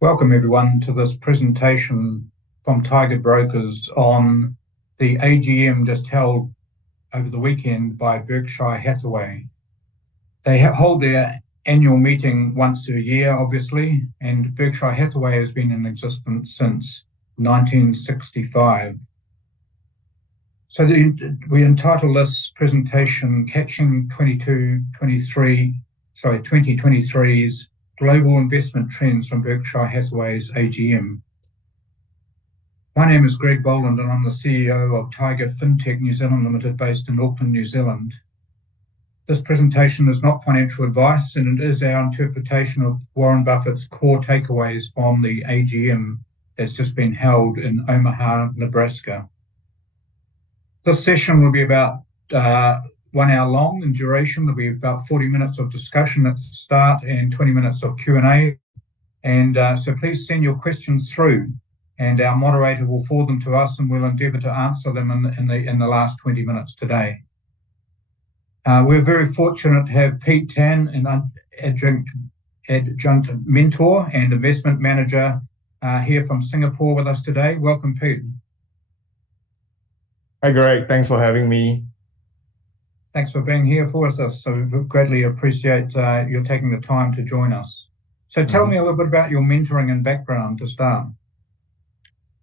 Welcome everyone to this presentation from Tiger Brokers on the AGM just held over the weekend by Berkshire Hathaway. They hold their annual meeting once a year, obviously, and Berkshire Hathaway has been in existence since 1965. So we entitle this presentation Catching 2023's Global Investment Trends from Berkshire Hathaway's AGM. My name is Greg Boland and I'm the CEO of Tiger Fintech New Zealand Limited based in Auckland, New Zealand. This presentation is not financial advice and it is our interpretation of Warren Buffett's core takeaways from the AGM that's just been held in Omaha, Nebraska. This session will be about 1 hour long in duration. There'll be about 40 minutes of discussion at the start and 20 minutes of Q&A. And so please send your questions through and our moderator will forward them to us and we'll endeavour to answer them in the last 20 minutes today. We're very fortunate to have Pete Tan, an adjunct mentor and investment manager here from Singapore with us today. Welcome, Pete. Hi, Greg. Thanks for having me. Thanks for being here for us. So we greatly appreciate you taking the time to join us. So tell me a little bit about your mentoring and background to start.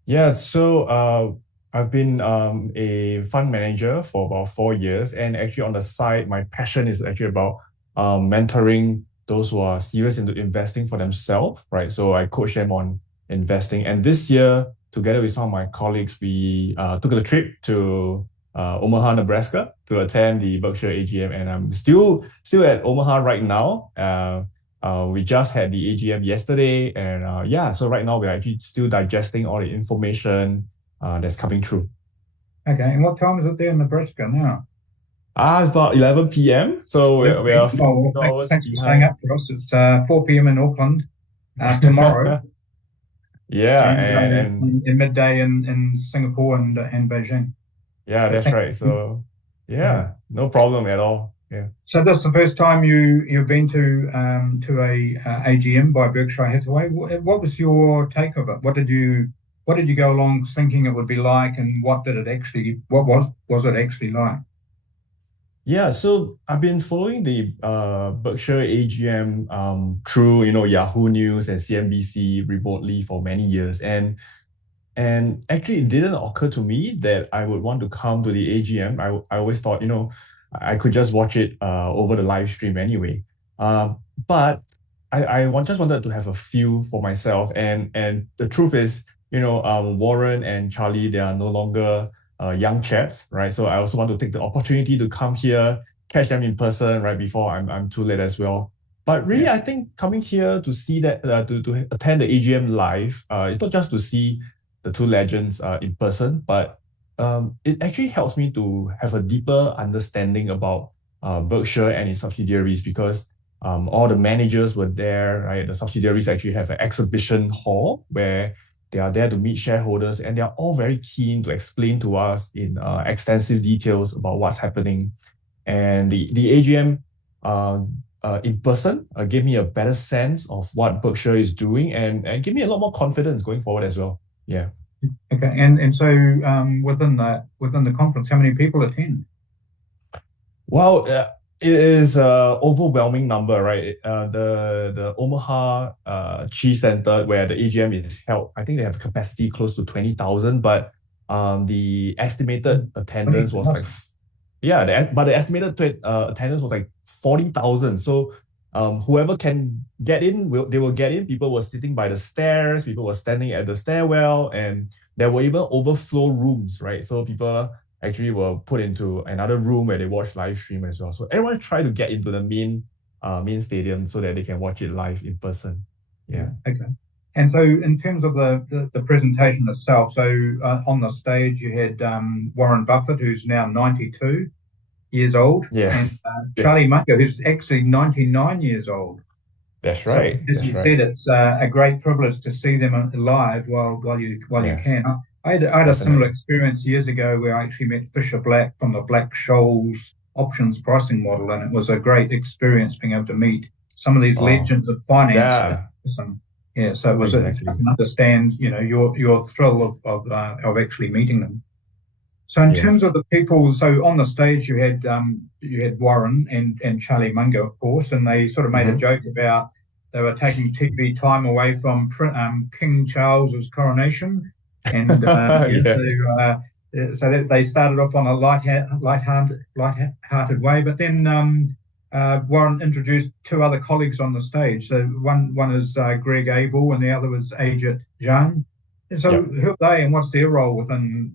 Yeah, so I've been a fund manager for about 4 years. And actually on the side, my passion is actually about mentoring those who are serious into investing for themselves, right? So I coach them on investing. And this year, together with some of my colleagues, we took a trip to Omaha, Nebraska to attend the Berkshire AGM, and I'm still at Omaha right now. We just had the AGM yesterday, and so right now we're actually still digesting all the information that's coming through. Okay, and what time is it there in Nebraska now? It's about 11 p.m. So we are thanks for staying up for us. It's 4 p.m. in Auckland tomorrow. Yeah, and midday in Singapore and Beijing. Yeah, that's right. So yeah, no problem at all. Yeah. So that's the first time you've been to a AGM by Berkshire Hathaway. What was your take of it? What did you go along thinking it would be like, and what was it actually like? Yeah, so I've been following the Berkshire AGM through Yahoo News and CNBC remotely for many years, and actually it didn't occur to me that I would want to come to the AGM. I always thought I could just watch it over the live stream anyway. But I just wanted to have a feel for myself, and the truth is Warren and Charlie, they are no longer young chaps, right? So I also want to take the opportunity to come here, catch them in person right before I'm too late as well. But really, I think coming here to see that, to attend the AGM live, it's not just to see the two legends in person, but it actually helps me to have a deeper understanding about Berkshire and its subsidiaries, because all the managers were there, right? The subsidiaries actually have an exhibition hall where they are there to meet shareholders, and they are all very keen to explain to us in extensive details about what's happening. And the AGM in person gave me a better sense of what Berkshire is doing, and gave me a lot more confidence going forward as well. Yeah. Okay, and so within the conference, how many people attend? Well, it is an overwhelming number, right? The Omaha Chi Center where the AGM is held, I think they have capacity close to 20,000, but the estimated attendance was like, but the estimated attendance was like 40,000. So whoever can get in, they will get in. People were sitting by the stairs, people were standing at the stairwell, and there were even overflow rooms, right? So people actually were put into another room where they watch live stream as well. So everyone tried to get into the main stadium so that they can watch it live in person. Yeah. Okay. And so in terms of the presentation itself, so on the stage you had Warren Buffett, who's now 92 years old, and Charlie Munger, who's actually 99 years old. That's right. So, as you said, it's a great privilege to see them live while you can. I had a similar experience years ago where I actually met Fisher Black from the Black-Scholes options pricing model, and it was a great experience being able to meet some of these legends of finance. Yeah. Yeah, so it was. I Exactly. can understand, your thrill of actually meeting them. So in Yes. terms of the people, so on the stage you had Warren and Charlie Munger, of course, and they sort of made a joke about they were taking TV time away from King Charles's coronation, and Yeah. so they started off on a light-hearted way, but then Warren introduced two other colleagues on the stage. So one is Greg Abel, and the other was Adjunct. And so Yep. who are they, and what's their role within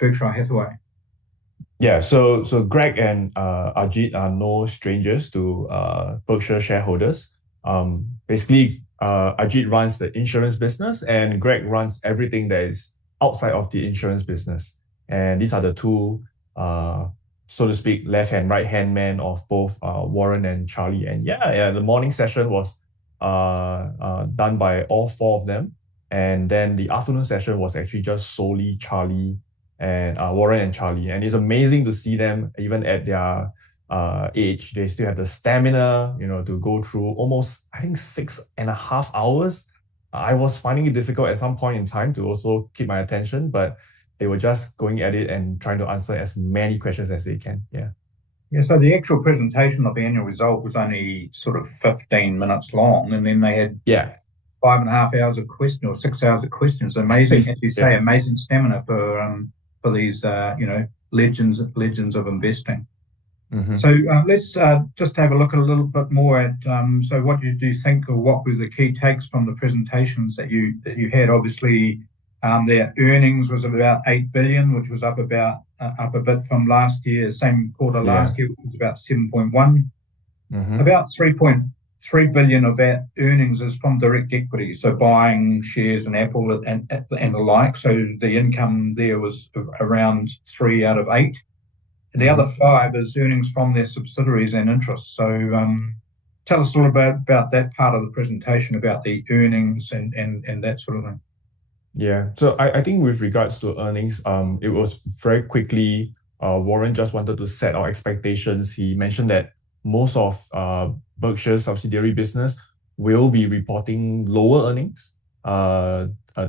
Berkshire Hathaway? Yeah, so Greg and Ajit are no strangers to Berkshire shareholders. Basically, Ajit runs the insurance business, and Greg runs everything that is outside of the insurance business. And these are the two, so to speak, left hand, right hand man of both Warren and Charlie. And yeah, the morning session was done by all four of them, and then the afternoon session was actually just solely Charlie and Warren and Charlie. And it's amazing to see them, even at their age, they still have the stamina, to go through almost, I think, 6.5 hours. I was finding it difficult at some point in time to also keep my attention, but they were just going at it and trying to answer as many questions as they can. Yeah. Yeah, so the actual presentation of the annual result was only sort of 15 minutes long, and then they had Yeah. 5.5 hours of question or 6 hours of questions. Amazing, as you say, Yeah. amazing stamina for these legends of investing. Mm-hmm. So let's just have a look a little bit more at so what do you think, or what were the key takes from the presentations that you had? Obviously, their earnings was about 8 billion, which was up a bit from last year, same quarter last year, which was about 7.1. Mm-hmm. About 3.3 billion of that earnings is from direct equity, so buying shares in Apple and the like. So the income there was around 3 out of 8. And the other 5 is earnings from their subsidiaries and interests. So tell us a little bit about that part of the presentation, about the earnings and that sort of thing. Yeah. So I think with regards to earnings, it was very quickly, Warren just wanted to set our expectations. He mentioned that most of Berkshire's subsidiary business will be reporting lower earnings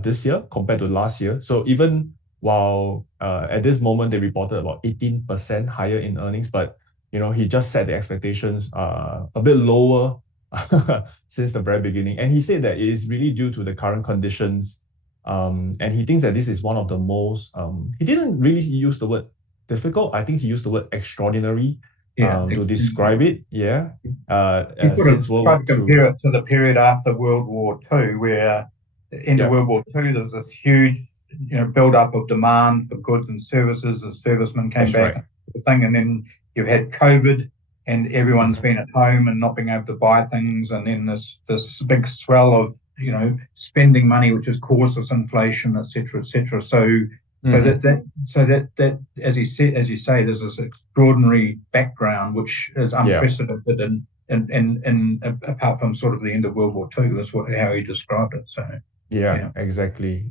this year compared to last year. So even while at this moment they reported about 18% higher in earnings, but he just set the expectations a bit lower since the very beginning. And he said that it is really due to the current conditions. And he thinks that this is one of the most, he didn't really use the word difficult. I think he used the word extraordinary to describe it. Yeah. He Since sort World of tried to War II. compare it to the period after World War II, where at the end of World War II, there was a huge build-up of demand for goods and services as servicemen came back, and then you've had COVID, and everyone's been at home and not being able to buy things, and then this big swell of spending money, which has caused this inflation, etc., etc. So that as you say, there's this extraordinary background which is unprecedented, and apart from sort of the end of World War II, that's how he described it. So. Yeah, exactly.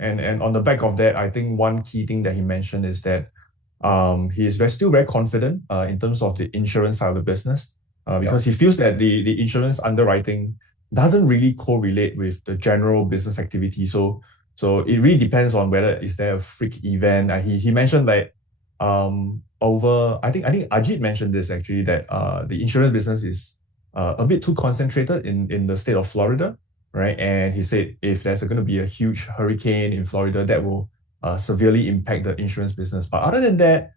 And on the back of that, I think one key thing that he mentioned is that he is still very confident in terms of the insurance side of the business because he feels that the insurance underwriting doesn't really correlate with the general business activity. So it really depends on whether is there a freak event. He mentioned like I think Ajit mentioned this actually, that the insurance business is a bit too concentrated in the state of Florida. Right, and he said if there's going to be a huge hurricane in Florida, that will severely impact the insurance business. But other than that,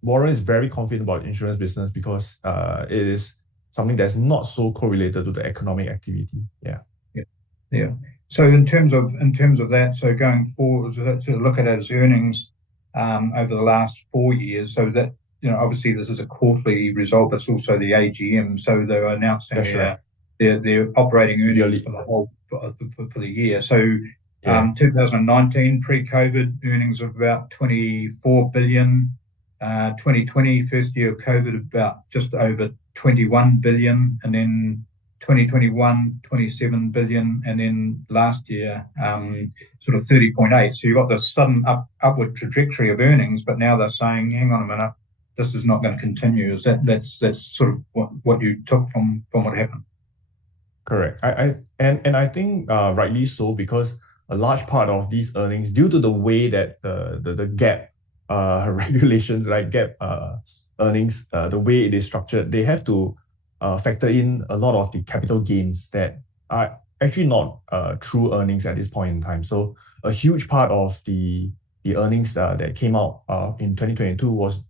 Warren is very confident about insurance business because it is something that's not so correlated to the economic activity. Yeah. So in terms of that, so going forward, to look at his earnings over the last 4 years, so that obviously this is a quarterly result, but it's also the AGM, so they're announcing their operating earnings for the whole for the year. So 2019 pre-COVID earnings of about 24 billion. 2020 first year of COVID about just over 21 billion, and then 2021 27 billion, and then last year sort of 30.8. So you've got this sudden upward trajectory of earnings, but now they're saying, hang on a minute, this is not going to continue. Is that's sort of what you took from what happened? Correct. I think rightly so, because a large part of these earnings, due to the way that the gap regulations, right, gap earnings, the way it is structured, they have to factor in a lot of the capital gains that are actually not true earnings at this point in time. So a huge part of the earnings that came out in 2022 was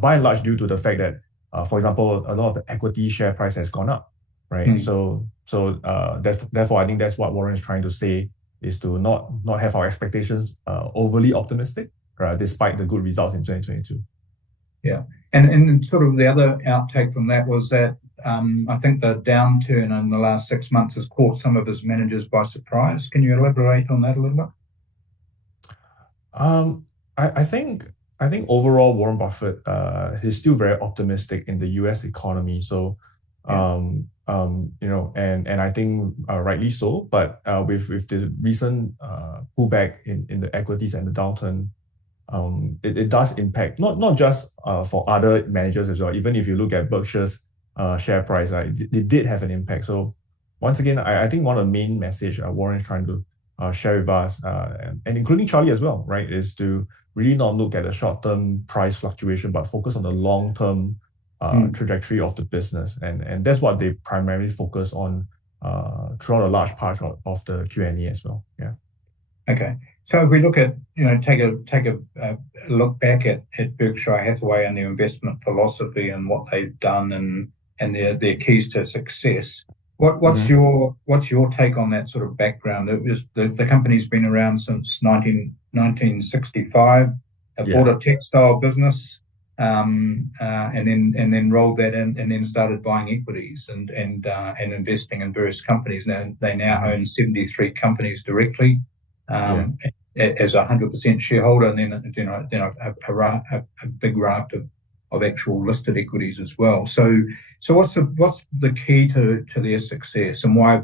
by and large due to the fact that, for example, a lot of the equity share price has gone up, right? Therefore, I think that's what Warren is trying to say, is to not have our expectations overly optimistic, despite the good results in 2022. Yeah, and sort of the other outtake from that was that I think the downturn in the last 6 months has caught some of his managers by surprise. Can you elaborate on that a little bit? I think overall Warren Buffett he's still very optimistic in the US economy. So and I think rightly so. But with the recent pullback in the equities and the downturn, it does impact not just for other managers as well. Even if you look at Berkshire's share price, it did have an impact. So once again, I think one of the main message Warren is trying to share with us, and including Charlie as well, right, is to really not look at the short-term price fluctuation, but focus on the long-term trajectory of the business. And that's what they primarily focus on throughout a large part of the Q&A as well. Yeah. Okay. So if we look at, take a look back at Berkshire Hathaway and their investment philosophy and what they've done and their keys to success, what's your take on that sort of background? It was the company's been around since 1965. It bought a textile business, and then rolled that in, and then started buying equities and investing in various companies. Now they own 73 companies directly. As a 100% shareholder, and then a big raft of actual listed equities as well. So what's the key to their success, and why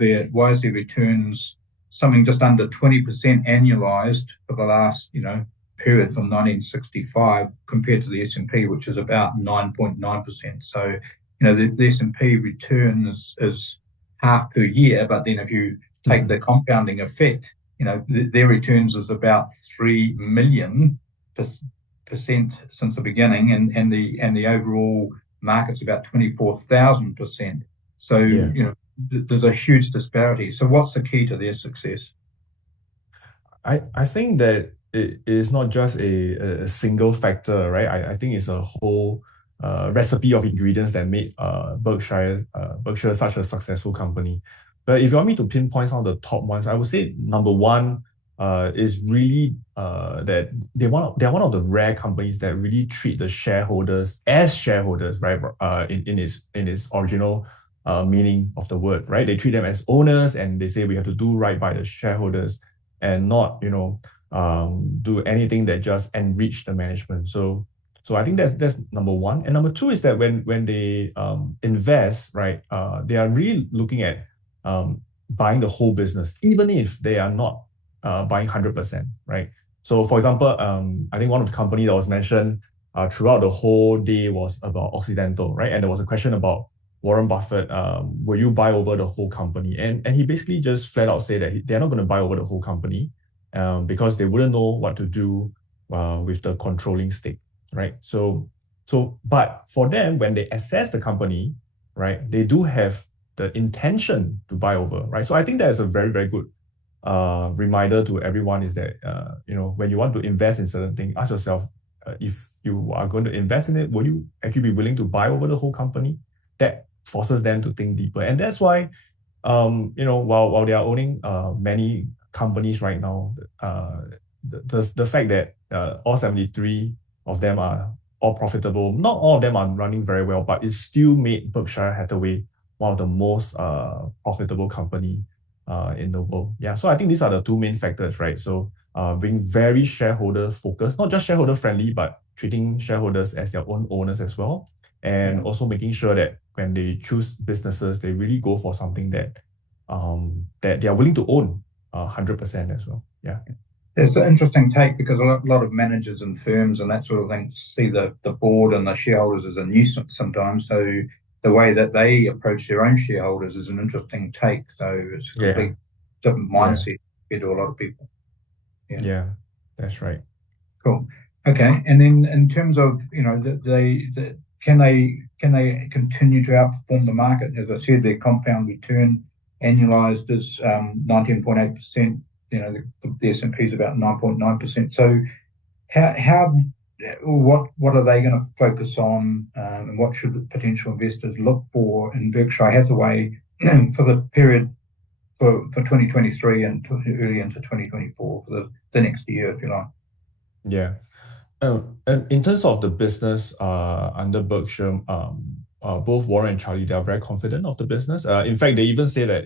is their returns something just under 20% annualized for the last period from 1965 compared to the S&P, which is about 9.9%. So the S&P return is half per year, but then if you take the compounding effect, their returns is about 3 million percent since the beginning, and the overall market's about 24,000%. So there's a huge disparity. So what's the key to their success? I think that it is not just a single factor, right? I think it's a whole recipe of ingredients that made Berkshire such a successful company. But if you want me to pinpoint some of the top ones, I would say number one is really that they're one of the rare companies that really treat the shareholders as shareholders, right? In its original meaning of the word, right? They treat them as owners, and they say we have to do right by the shareholders and not do anything that just enrich the management. So I think that's number one. And number two is that when they invest, right, they are really looking at buying the whole business, even if they are not buying 100%, right? So for example, I think one of the company that was mentioned throughout the whole day was about Occidental, right? And there was a question about Warren Buffett, will you buy over the whole company? And he basically just flat out said that they're not going to buy over the whole company because they wouldn't know what to do with the controlling stake, right? But for them, when they assess the company, right, they do have the intention to buy over, right? So I think that is a very, very good reminder to everyone, is that when you want to invest in certain things, ask yourself, if you are going to invest in it, will you actually be willing to buy over the whole company? That forces them to think deeper. And that's why while they are owning many companies right now, the fact that all 73 of them are all profitable, not all of them are running very well, but it still made Berkshire Hathaway one of the most profitable company in the world. Yeah, so I think these are the two main factors, right? So being very shareholder focused, not just shareholder friendly, but treating shareholders as their own owners as well. And also making sure that when they choose businesses, they really go for something that they are willing to own 100% as well. Yeah. It's an interesting take, because a lot of managers and firms and that sort of thing see the board and the shareholders as a nuisance sometimes. So the way that they approach their own shareholders is an interesting take. So it's a Yeah. complete different Yeah. mindset compared to a lot of people. Yeah. Yeah. That's right. Cool. Okay. And then in terms of, can they continue to outperform the market? As I said, their compound return annualized is 19.8%. The S&P is about 9.9%. So what are they going to focus on, and what should potential investors look for in Berkshire Hathaway for the period for 2023 and early into 2024 for the next year, if you like? Yeah. And in terms of the business under Berkshire, both Warren and Charlie, they are very confident of the business. In fact, they even say that,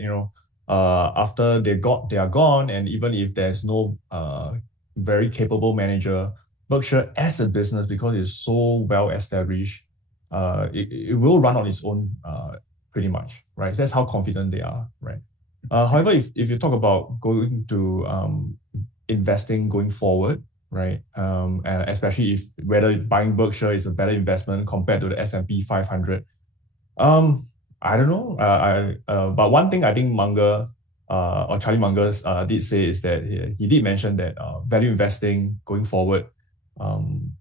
after they are gone, and even if there's no very capable manager, Berkshire as a business, because it's so well established, it will run on its own pretty much, right? So that's how confident they are, right? However, if you talk about going to investing going forward, right? And especially if whether buying Berkshire is a better investment compared to the S&P 500. I don't know. But one thing I think Munger or Charlie Munger did say is that he did mention that value investing going forward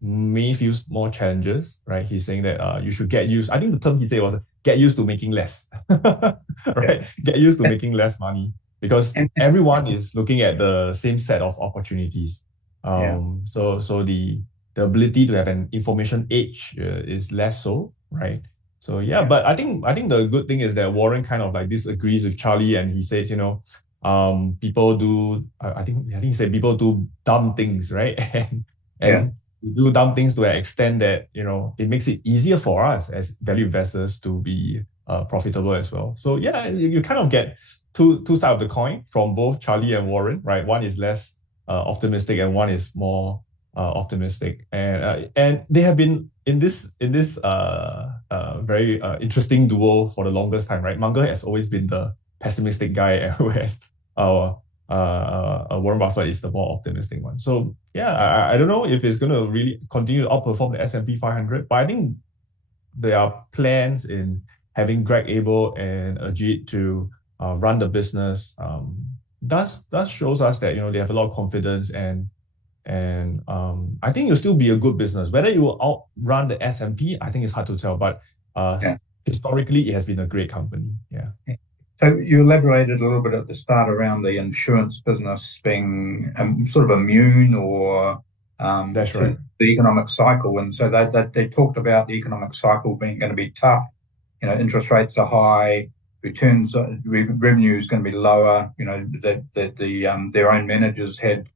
may face more challenges, right? He's saying that you should get used. I think the term he said was get used to making less, right? Yeah. Get used to making less money because And everyone is looking at the same set of opportunities. yeah, So the ability to have an information age is less so, right? So yeah, yeah, but I think the good thing is that Warren kind of like disagrees with Charlie, and he says, people do I think he said people do dumb things, right? and yeah, and we do dumb things to an extent that it makes it easier for us as value investors to be profitable as well. So yeah, you kind of get two sides of the coin from both Charlie and Warren, right? One is less optimistic and one is more optimistic, and they have been in this very interesting duo for the longest time, right? Munger has always been the pessimistic guy, whereas Warren Buffett is the more optimistic one. So yeah, I don't know if it's going to really continue to outperform the S&P 500, but I think there are plans in having Greg Abel and Ajit to run the business. That shows us that they have a lot of confidence, and I think it'll still be a good business. Whether it will outrun the S&P, I think it's hard to tell. But yeah. historically, it has been a great company. Yeah. So you elaborated a little bit at the start around the insurance business being sort of immune or That's to right. the economic cycle, and so they talked about the economic cycle being going to be tough. Interest rates are high, revenue is going to be lower. That their own managers had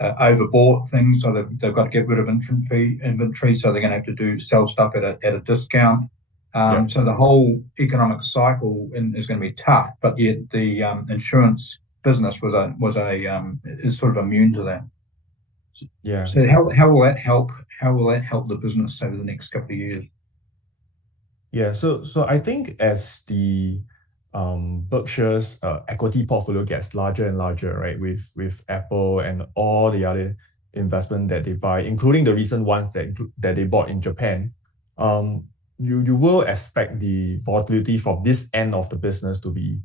overbought things, so they've got to get rid of inventory, so they're going to have to sell stuff at a discount. Yeah. So the whole economic cycle is going to be tough, but yet the insurance business is sort of immune to that. Yeah. So how will that help? How will that help the business over the next couple of years? Yeah, so I think as the Berkshire's equity portfolio gets larger and larger, right, with Apple and all the other investment that they buy, including the recent ones that they bought in Japan, you will expect the volatility from this end of the business to be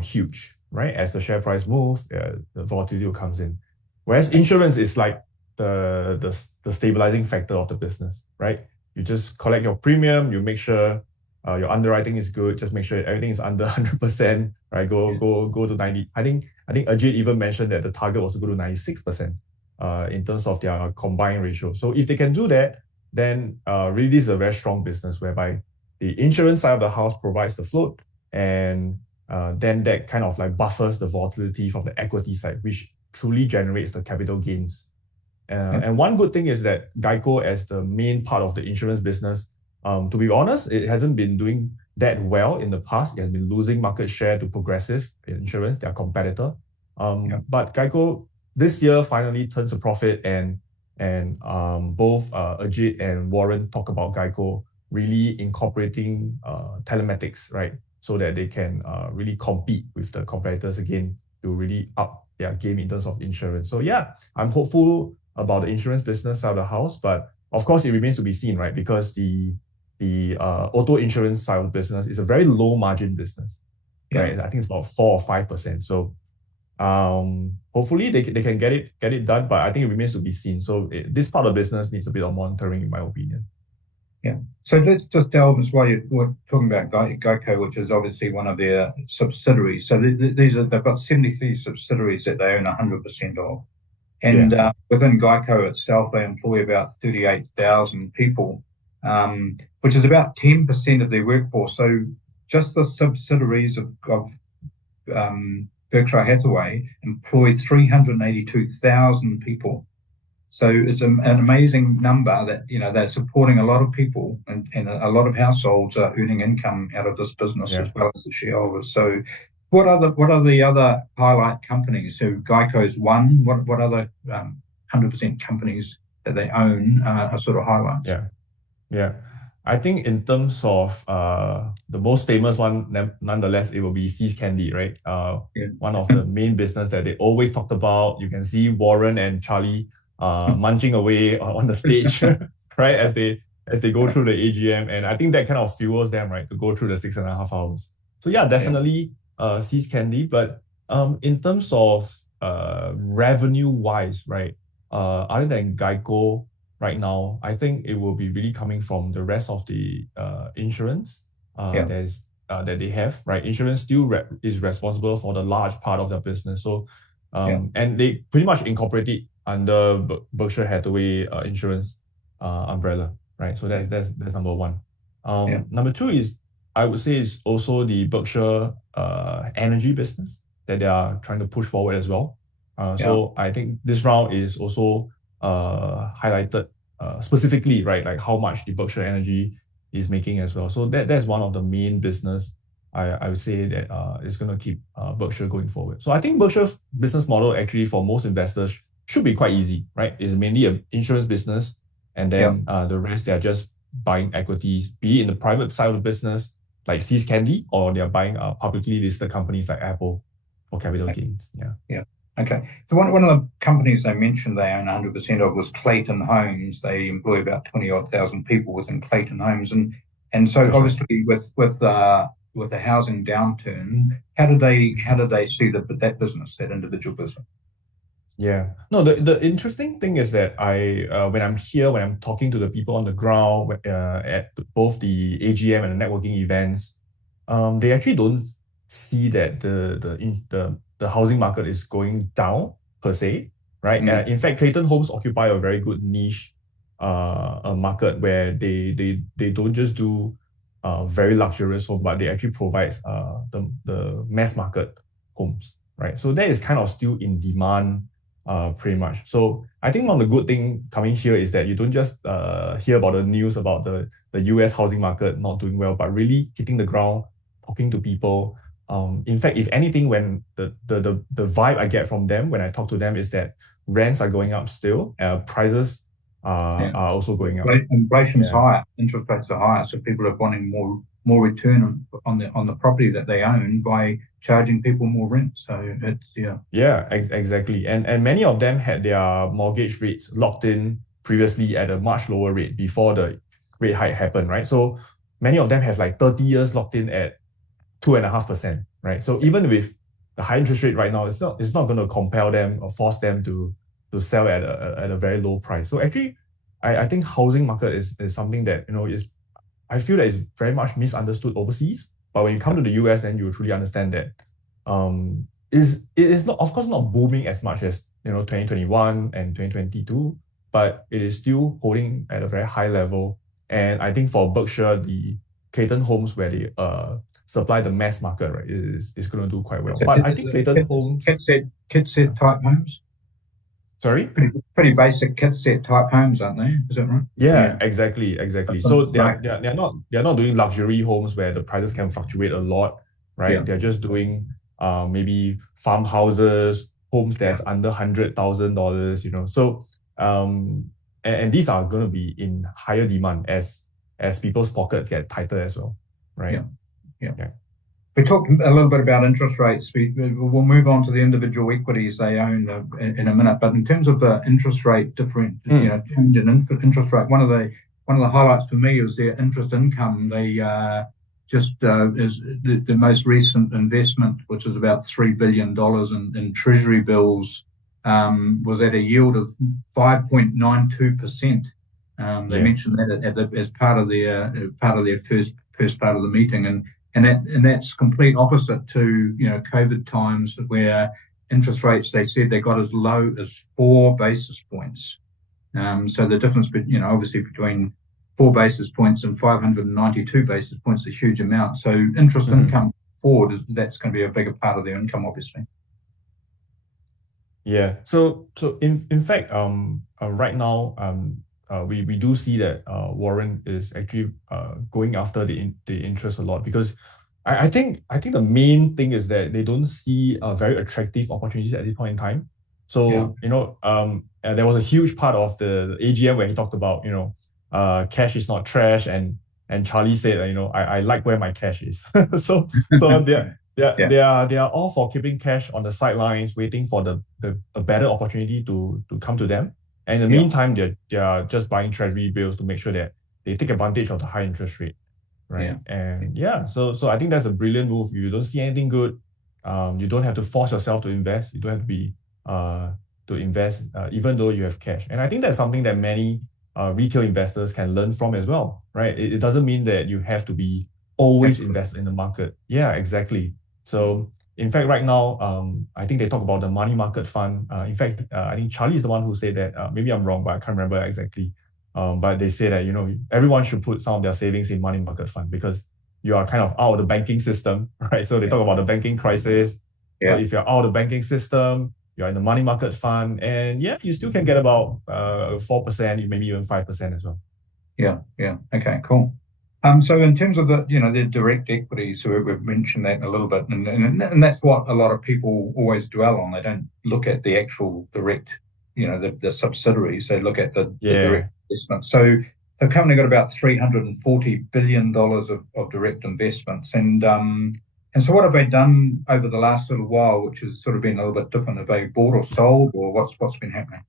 huge, right? As the share price moves, the volatility comes in. Whereas insurance is like the stabilizing factor of the business, right? You just collect your premium, you make sure your underwriting is good, just make sure everything is under 100%, right? Go to 90. I think Ajit even mentioned that the target was to go to 96% in terms of their combined ratio. So if they can do that, then really this is a very strong business whereby the insurance side of the house provides the float, and then that kind of like buffers the volatility from the equity side, which truly generates the capital gains. And one good thing is that Geico, as the main part of the insurance business, to be honest, it hasn't been doing that well in the past. It has been losing market share to Progressive Insurance, their competitor. But Geico this year finally turns a profit, and both Ajit and Warren talk about Geico really incorporating telematics, right? So that they can really compete with the competitors again to really up their game in terms of insurance. So yeah, I'm hopeful about the insurance business side of the house, but of course it remains to be seen, right? Because the the auto insurance side of the business is a very low margin business, right? I think it's about 4 or 5%. So hopefully they can get it done, but I think it remains to be seen. So this part of the business needs a bit of monitoring, in my opinion. Yeah. So let's just delve into why we're talking about Geico, which is obviously one of their subsidiaries. So they've got 73 subsidiaries that they own 100% of. And within Geico itself, they employ about 38,000 people, which is about 10% of their workforce. So just the subsidiaries of Berkshire Hathaway employ 382,000 people. So it's an amazing number that, they're supporting a lot of people, and a lot of households are earning income out of this business as well as the shareholders. So what are the other highlight companies? So Geico's one. What other 100% companies that they own are sort of highlight? Yeah. I think in terms of the most famous one, nonetheless, it will be See's Candy, right? One of the main business that they always talked about. You can see Warren and Charlie munching away on the stage, right? As they go through the AGM, and I think that kind of fuels them, right, to go through the 6.5 hours. So definitely See's Candy. But in terms of revenue wise, right, other than Geico right now, I think it will be really coming from the rest of the insurance that they have, right? Insurance still is responsible for the large part of their business. So and they pretty much incorporate it under Berkshire Hathaway insurance umbrella, right? So that's number one. Number two is, I would say, is also the Berkshire energy business that they are trying to push forward as well. So I think this round is also highlighted specifically, right, like how much the Berkshire Energy is making as well. So that's one of the main business I would say that is going to keep Berkshire going forward. So I think Berkshire's business model actually for most investors should be quite easy, right? It's mainly an insurance business, and then the rest they are just buying equities, be it in the private side of the business like See's Candy, or they are buying publicly listed companies like Apple for capital gains. Okay. So one of the companies they mentioned they own 100% of was Clayton Homes. They employ about 20-odd thousand people within Clayton Homes, and so that's obviously with the housing downturn, how did they see that business, that individual business? No, the interesting thing is that when I'm talking to the people on the ground at both the AGM and the networking events, they actually don't see that the housing market is going down per se, right? In fact, Clayton Homes occupy a very good niche a market where they don't just do very luxurious home, but they actually provide the mass market homes, right? So that is kind of still in demand pretty much. So I think one of the good thing coming here is that you don't just hear about the news about the US housing market not doing well, but really hitting the ground, talking to people. In fact, if anything, when the vibe I get from them when I talk to them is that rents are going up still, prices are also going up. Inflation's higher, interest rates are higher, so people are wanting more return on the property that they own by charging people more rent. So it's exactly. And many of them had their mortgage rates locked in previously at a much lower rate before the rate hike happened, right? So many of them have like 30 years locked in at 2.5%, right? So even with the high interest rate right now, it's not going to compel them or force them to sell at a very low price. So actually, I think housing market is something that I feel that is very much misunderstood overseas. But when you come to the US, then you truly understand that it is not, of course, not booming as much as 2021 and 2022, but it is still holding at a very high level. And I think for Berkshire, the Clayton Homes, where they supply the mass market, right, is going to do quite well. But I think Clayton Homes, kit set type homes. Sorry? Pretty basic kit set type homes, aren't they? Is that right? Yeah, exactly. So they're not doing luxury homes where the prices can fluctuate a lot, right? They're just doing maybe farmhouses, homes that's under $100,000, So and these are going to be in higher demand as people's pockets get tighter as well, right? Yeah. We talked a little bit about interest rates. We'll move on to the individual equities they own in a minute. But in terms of the interest rate change in interest rate, one of the one of the highlights for me is their interest income. They just is the most recent investment, which is about $3 billion in treasury bills, was at a yield of 5.92%. They mentioned that as part of their first part of the meeting, and that's complete opposite to COVID times where interest rates, they said they got as low as 4 basis points. So the difference, obviously between 4 basis points and 592 basis points is a huge amount. So interest income forward, that's going to be a bigger part of their income, obviously. Yeah. So in fact, right now, we do see that Warren is actually going after the interest a lot, because I think the main thing is that they don't see very attractive opportunities at this point in time. So there was a huge part of the AGM where he talked about cash is not trash, and Charlie said I like where my cash is. so they are all for keeping cash on the sidelines, waiting for a better opportunity to come to them. And in the meantime, they are just buying treasury bills to make sure that they take advantage of the high interest rate, right? And so I think that's a brilliant move. You don't see anything good, you don't have to force yourself to invest. You don't have to be to invest even though you have cash. And I think that's something that many retail investors can learn from as well, right? It doesn't mean that you have to be always invested in the market. Yeah, exactly. So in fact, right now, I think they talk about the money market fund. In fact, I think Charlie is the one who said that. Maybe I'm wrong, but I can't remember exactly. But they say that everyone should put some of their savings in money market fund, because you are kind of out of the banking system, right? So they talk about the banking crisis. So if you're out of the banking system, you're in the money market fund, and you still can get about 4%, maybe even 5% as well. Yeah. Okay, cool. So in terms of the direct equity, so we've mentioned that a little bit, and that's what a lot of people always dwell on. They don't look at the actual direct, the subsidiaries. They look at the direct investment. So they've currently got about $340 billion of direct investments, and so what have they done over the last little while, which has sort of been a little bit different? Have they bought or sold, or what's been happening?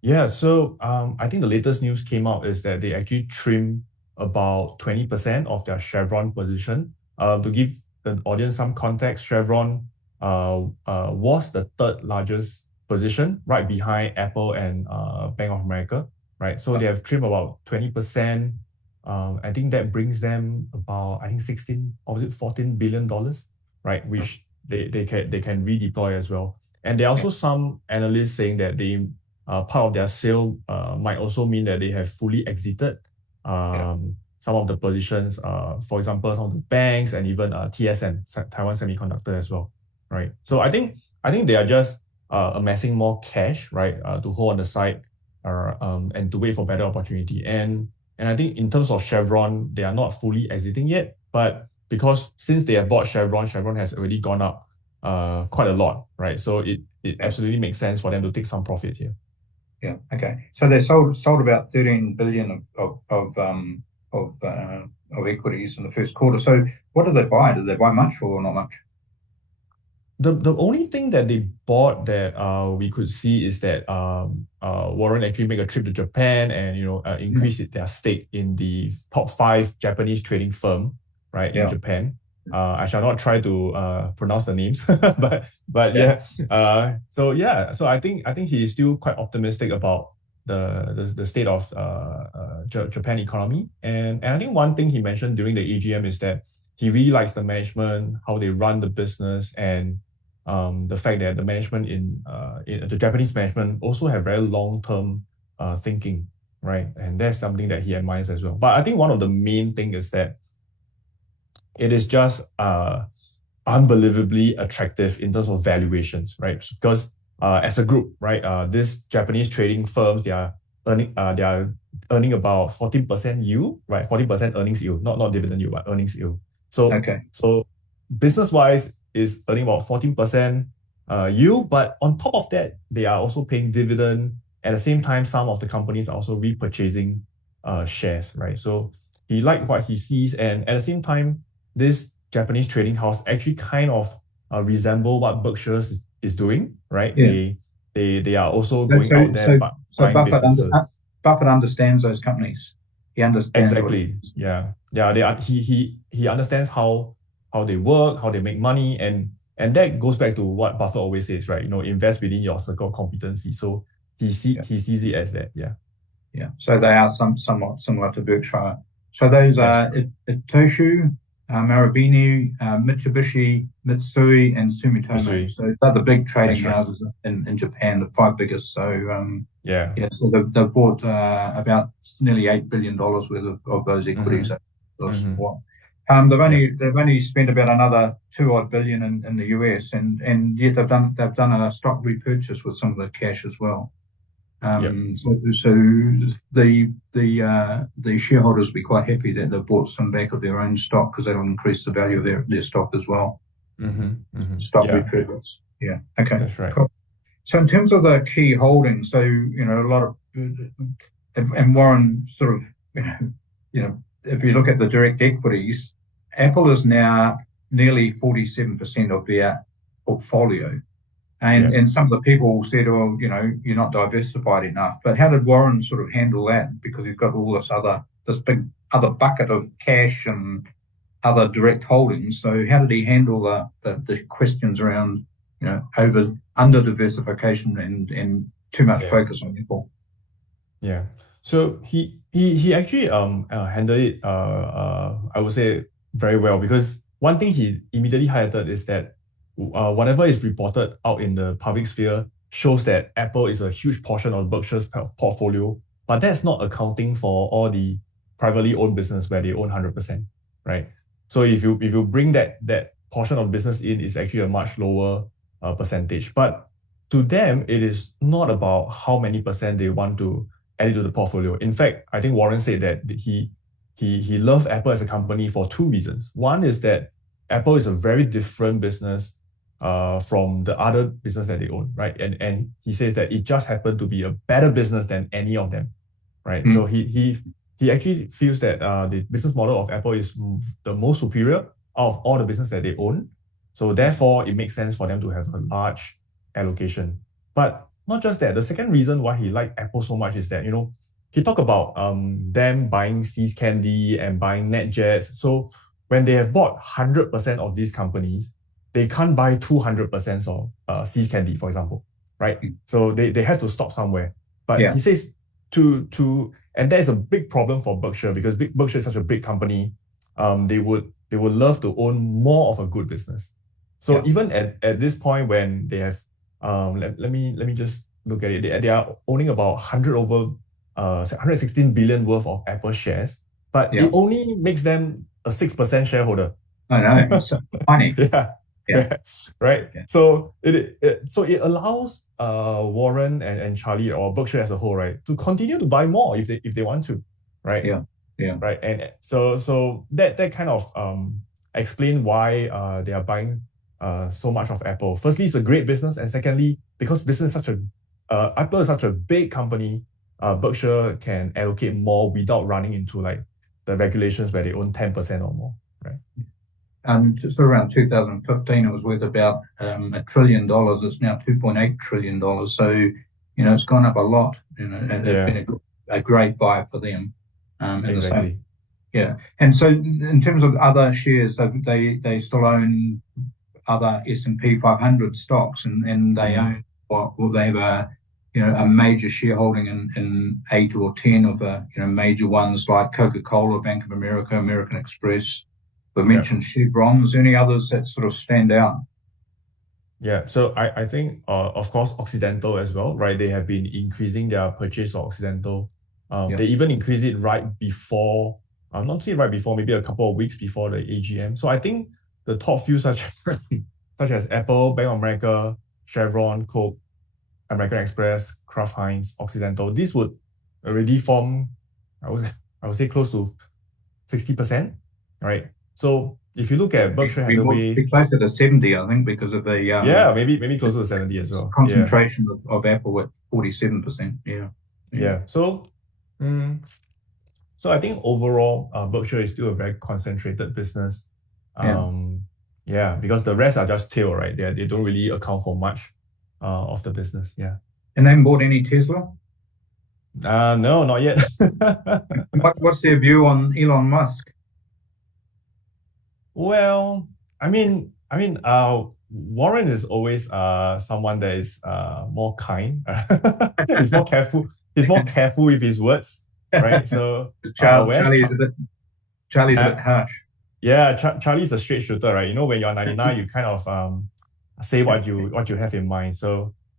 Yeah, so I think the latest news came out is that they actually trimmed about 20% of their Chevron position. To give the audience some context, Chevron was the third largest position, right behind Apple and Bank of America, right? So they have trimmed about 20%. I think that brings them about, I think 16 or was it $14 billion, right? Which they can redeploy as well. And there are also some analysts saying that they part of their sale might also mean that they have fully exited some of the positions, for example, some of the banks and even TSM, Taiwan Semiconductor as well, right? So I think they are just amassing more cash, right, to hold on the side and to wait for better opportunity. And I think in terms of Chevron, they are not fully exiting yet, but because since they have bought Chevron has already gone up quite a lot, right? So it absolutely makes sense for them to take some profit here. Yeah. Okay. So they sold about 13 billion of equities in the first quarter. So what did they buy? Did they buy much or not much? The only thing that they bought that we could see is that Warren actually made a trip to Japan and increase their stake in the top 5 Japanese trading firm, right, in Japan. I shall not try to pronounce the names, but so I think he is still quite optimistic about the state of Japan economy, and I think one thing he mentioned during the AGM is that he really likes the management, how they run the business, and the fact that the management in the Japanese management also have very long-term thinking, right? And that's something that he admires as well. But I think one of the main thing is that it is just unbelievably attractive in terms of valuations, right? Because as a group, right, these Japanese trading firms, they are earning about 14% yield, right? 14% earnings yield, not dividend yield, but earnings yield. So business-wise is earning about 14% yield, but on top of that, they are also paying dividend. At the same time, some of the companies are also repurchasing shares, right? So he liked what he sees, and at the same time, this Japanese trading house actually kind of resemble what Berkshire is doing, right? They are also going out there buying Buffett businesses. Buffett understands those companies. He understands what. Exactly. Yeah. Yeah. He understands how they work, how they make money, and that goes back to what Buffett always says, right? Invest within your circle of competency. So Yeah. he sees it as that. Yeah. Yeah. So they are somewhat similar to Berkshire. So those That's are Itochu, Marubeni, Mitsubishi, Mitsui, and Sumitomo. Missouri. So they're the big trading That's right. houses in Japan, the five biggest. So Yeah. yeah, so they've bought about nearly $8 billion worth of those equities. Mm-hmm. They've only spent about another 2 odd billion in the US, and yet they've done a stock repurchase with some of the cash as well. So the shareholders will be quite happy that they've bought some back of their own stock because that'll increase the value of their stock as well. Stock repurchase. Yeah. Okay. That's right. Cool. So in terms of the key holdings, so a lot of, and Warren sort of, if you look at the direct equities, Apple is now nearly 47% of their portfolio. And some of the people said, "Oh, you're not diversified enough." But how did Warren sort of handle that? Because he's got all this big other bucket of cash and other direct holdings. So how did he handle the questions around under diversification and too much focus on Apple? Yeah. So he actually handled it I would say very well, because one thing he immediately highlighted is that whatever is reported out in the public sphere shows that Apple is a huge portion of Berkshire's portfolio, but that's not accounting for all the privately owned business where they own 100%, right? So if you bring that portion of business in, it's actually a much lower percentage. But to them, it is not about how many percent they want to add it to the portfolio. In fact, I think Warren said that he loved Apple as a company for two reasons. One is that Apple is a very different business from the other business that they own, right? And he says that it just happened to be a better business than any of them, right? So he actually feels that the business model of Apple is the most superior out of all the business that they own. So therefore, it makes sense for them to have a large allocation. But not just that. The second reason why he liked Apple so much is that, he talked about them buying See's Candy and buying NetJets. So when they have bought 100% of these companies, they can't buy 200% of See's Candy, for example, right? So they have to stop somewhere. But he says and that is a big problem for Berkshire, because Berkshire is such a big company. They would love to own more of a good business. So even at this point, when they have let me just look at it. They are owning about 116 billion worth of Apple shares, but it only makes them a 6% shareholder. I know, it's so funny. Right. So it allows Warren and Charlie, or Berkshire as a whole, right, to continue to buy more if they want to, right? Right. And so that kind of explain why they are buying so much of Apple. Firstly, it's a great business, and secondly, because business is Apple is such a big company, Berkshire can allocate more without running into like the regulations where they own 10% or more, right? Just around 2015, it was worth about $1 trillion. It's now $2.8 trillion. So it's gone up a lot. It's been a great buy for them. Exactly. And so in terms of other shares, they still own other S&P 500 stocks, and they own they have a major shareholding in 8 or 10 of the major ones like Coca-Cola, Bank of America, American Express. We mentioned Chevron. Is there any others that sort of stand out? Yeah, so I think of course Occidental as well, right? They have been increasing their purchase of Occidental. They even increased it right before, not say right before, maybe a couple of weeks before the AGM. So I think the top few such as Apple, Bank of America, Chevron, Coke, American Express, Kraft Heinz, Occidental, these would already form, I would say, close to 60%, right? So if you look at Berkshire Hathaway, be closer to 70, I think, because of the maybe closer to 70 as well. Concentration of Apple at 47%. So I think overall, Berkshire is still a very concentrated business. Because the rest are just tail, right? They don't really account for much of the business. And they haven't bought any Tesla? No, not yet. What's their view on Elon Musk? Well, Warren is always someone that is more kind. He's more careful. He's more careful with his words, right? So, whereas Charlie's a bit uh, harsh. yeah, Charlie's a straight shooter, right? You know, when you're 99, you kind of say Yeah, what you have in mind.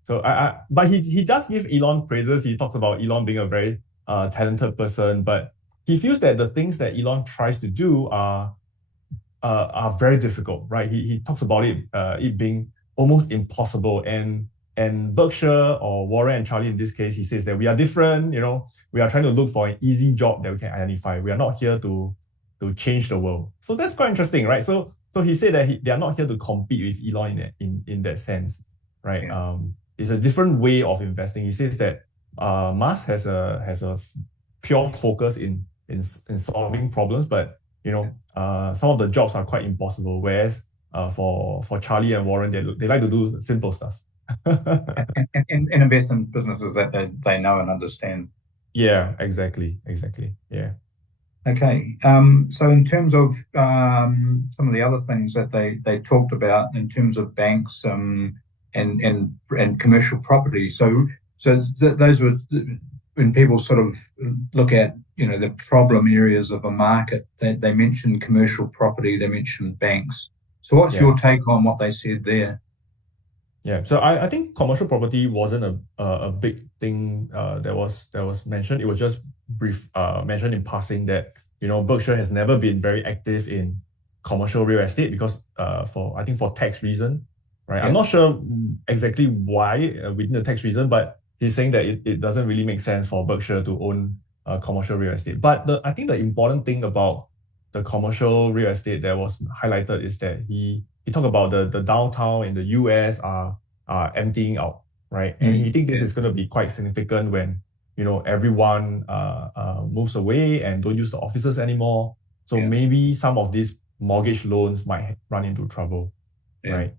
But he does give Elon praises. He talks about Elon being a very talented person, but he feels that the things that Elon tries to do are very difficult, right? He talks about it being almost impossible, and Berkshire or Warren and Charlie in this case, he says that we are different. You know, we are trying to look for an easy job that we can identify. We are not here to change the world. So that's quite interesting, right? So he said that they are not here to compete with Elon in that sense, right? yeah, It's a different way of investing. He says that Musk has a pure focus in solving problems, but some of the jobs are quite impossible. Whereas for Charlie and Warren, they like to do simple stuff. and invest in businesses that they know and understand. Yeah, exactly. Yeah. Okay. So in terms of some of the other things that they talked about in terms of banks and commercial property. Those were when people sort of look at the problem areas of a market. They mentioned commercial property. They mentioned banks. So what's Yeah. your take on what they said there? Yeah, so I think commercial property wasn't a big thing that was mentioned. It was just brief mentioned in passing that Berkshire has never been very active in commercial real estate because for tax reason, right? I'm Yeah, not sure exactly why within the tax reason, but he's saying that it doesn't really make sense for Berkshire to own commercial real estate. But I think the important thing about the commercial real estate that was highlighted is that he talked about the downtown in the US are emptying out, right? And he think this yeah, is going to be quite significant when everyone moves away and don't use the offices anymore. So yeah, maybe some of these mortgage loans might run into trouble, yeah, right?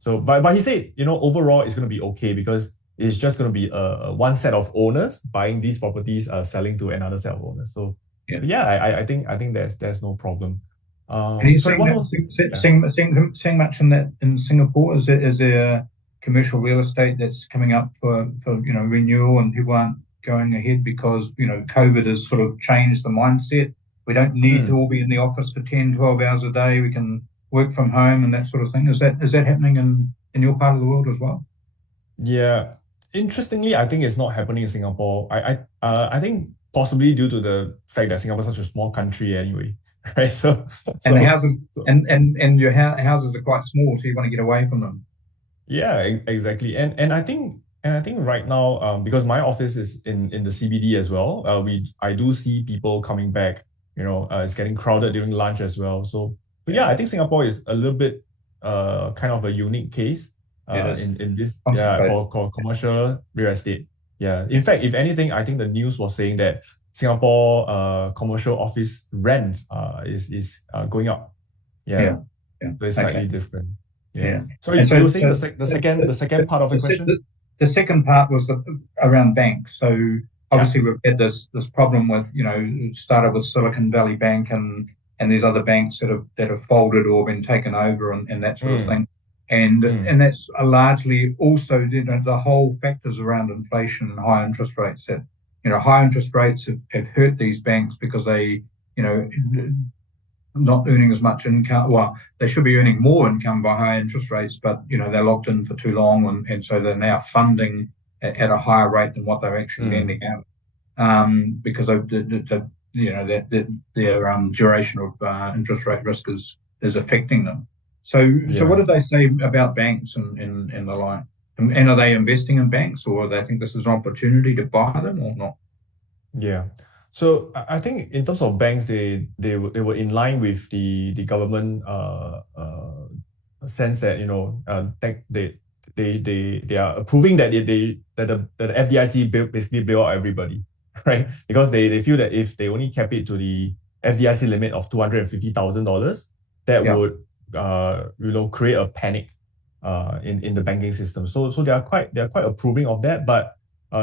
So, but he said, overall it's going to be okay because it's just going to be one set of owners buying these properties, selling to another set of owners. So, yeah. yeah, I think there's no problem. And are you So seeing what that was yeah. seeing much in that in Singapore? Is there commercial real estate that's coming up for renewal and people aren't going ahead because COVID has sort of changed the mindset. We don't need to Mm. all be in the office for 10, 12 hours a day. We can work from home and that sort of thing. Is that happening in your part of the world as well? Yeah. Interestingly, I think it's not happening in Singapore. I think possibly due to the fact that Singapore is such a small country anyway, right? And the So, houses so and your houses are quite small, so you want to get away from them. yeah, exactly. And I think right now, because my office is in the CBD as well, I do see people coming back. It's getting crowded during lunch as well. So Yeah, yeah, I think Singapore is a little bit kind of a unique case it is in this, yeah, concentrated. for commercial real estate. Yeah. In fact, if anything, I think the news was saying that Singapore commercial office rent is going up. Yeah. Yeah, yeah. So it's Okay. slightly different. Yeah. Yeah. So And you so were saying the second part of the question? the second part was around banks. So Yeah. obviously we've had this problem with, it started with Silicon Valley Bank and these other banks that have folded or been taken over and that sort of Mm, thing. And mm, and that's largely also, the whole factors around inflation and high interest rates that, high interest rates have hurt these banks because they, you know, not earning as much income. Well, they should be earning more income by high interest rates, but they're locked in for too long, and so they're now funding at a higher rate than what they're actually mm. lending out, because of that their duration of interest rate risk is affecting them. So what Yeah. did they say about banks and the like? And are they investing in banks, or they think this is an opportunity to buy them, or not? Yeah. So I think in terms of banks, they were in line with the government sense that they are approving that the FDIC basically bail out everybody, right? Because they feel that if they only cap it to the FDIC limit of $250,000, that Yeah, would create a panic in the banking system. So they are quite approving of that, but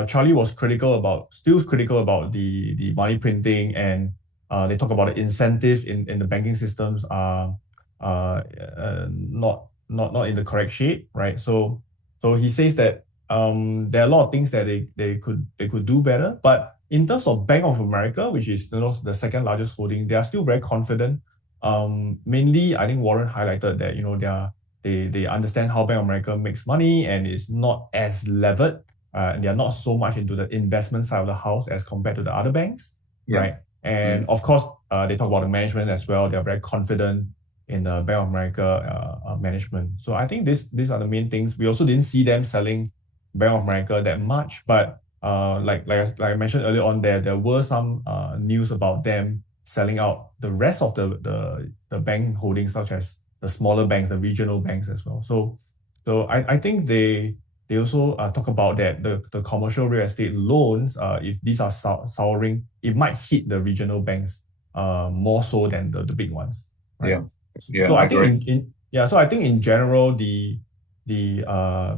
Charlie was still critical about the money printing, and they talk about the incentive in the banking systems are not in the correct shape, right? So he says that there are a lot of things that they could do better, but in terms of Bank of America, which is the second largest holding, they are still very confident. Mainly, I think Warren highlighted that they understand how Bank of America makes money and is not as levered. They are not so much into the investment side of the house as compared to the other banks, right? And of course, they talk about the management as well. They are very confident in the Bank of America management. So I think these are the main things. We also didn't see them selling Bank of America that much, but like I mentioned earlier on, there were some news about them selling out the rest of the bank holdings, such as the smaller banks, the regional banks as well. So I think they also talk about that the commercial real estate loans, if these are souring, it might hit the regional banks more so than the big ones. Right? Yeah, So I I think agree. so I think in general the